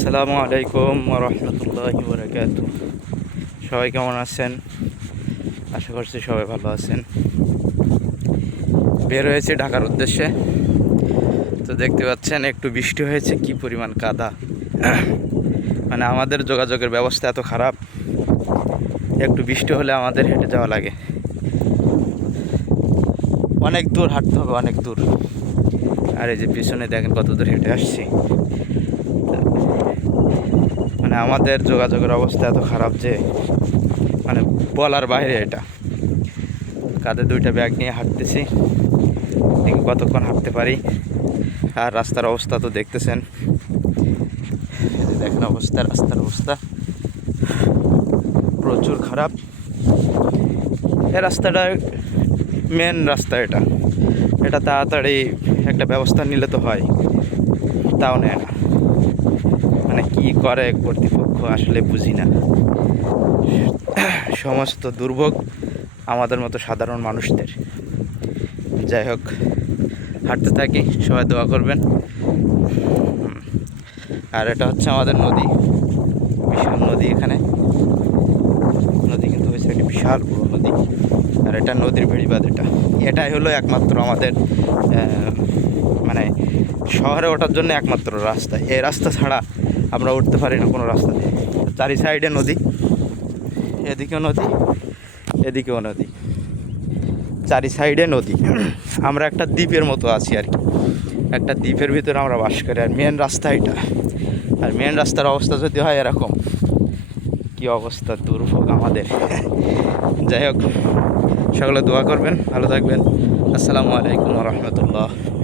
আসসালামু আলাইকুম রহমতুল্লাহি বারাকাতুহু। সবাই কেমন আছেন? আশা করছি সবাই ভালো আছেন। বের হয়েছি ঢাকার উদ্দেশ্যে। তো দেখতে পাচ্ছেন একটু বৃষ্টি হয়েছে, কি পরিমাণ কাদা। মানে আমাদের যোগাযোগের ব্যবস্থা এত খারাপ, একটু বৃষ্টি হলে আমাদের হেঁটে যাওয়া লাগে, অনেক দূর হাঁটতে হবে, অনেক দূর। আর এই যে পিছনে দেখেন কত দূর হেঁটে আসছি। মানে আমাদের যোগাযোগের অবস্থা এত খারাপ যে মানে বলার বাইরে। এটা কাঁধে দুইটা ব্যাগ নিয়ে হাঁটতেছি, দেখি কতক্ষণ হাঁটতে পারি। আর রাস্তার অবস্থা তো দেখতেছেন, দেখেন রাস্তার অবস্থা প্রচুর খারাপ। এই রাস্তাটা মেন রাস্তা, এটা তাড়াতাড়ি একটা ব্যবস্থা নিলে তো হয়, তাও নেয় না। মানে কি করে কর্তৃপক্ষ আসলে বুঝি না। সমস্ত দুর্ভোগ আমাদের মতো সাধারণ মানুষদের। যাই হোক, হাঁটতে থাকি, সবাই দোয়া করবেন। আর এটা হচ্ছে আমাদের নদী, বিশাল নদী। এখানে নদী কিন্তু হয়েছে একটি বিশাল বড় নদী। আর এটা নদীর বেড়িবাঁধ। এটাই হলো একমাত্র আমাদের মানে শহরে ওঠার জন্য একমাত্র রাস্তা। এই রাস্তা ছাড়া আমরা উঠতে পারি না কোনো রাস্তাতে। চারি সাইডে নদী, এদিকেও নদী, এদিকেও নদী, চারি সাইডে নদী। আমরা একটা দ্বীপের মতো আছি আর কি, একটা দ্বীপের ভিতরে আমরা বাস করি। আর মেন রাস্তা এটা। আর মেন রাস্তার অবস্থা যদি হয় এরকম, কি অবস্থা, দুর্ভোগ আমাদের। যাই হোক, সকলে দোয়া করবেন, ভালো থাকবেন। আসসালামু আলাইকুম রহমতুল্লাহ।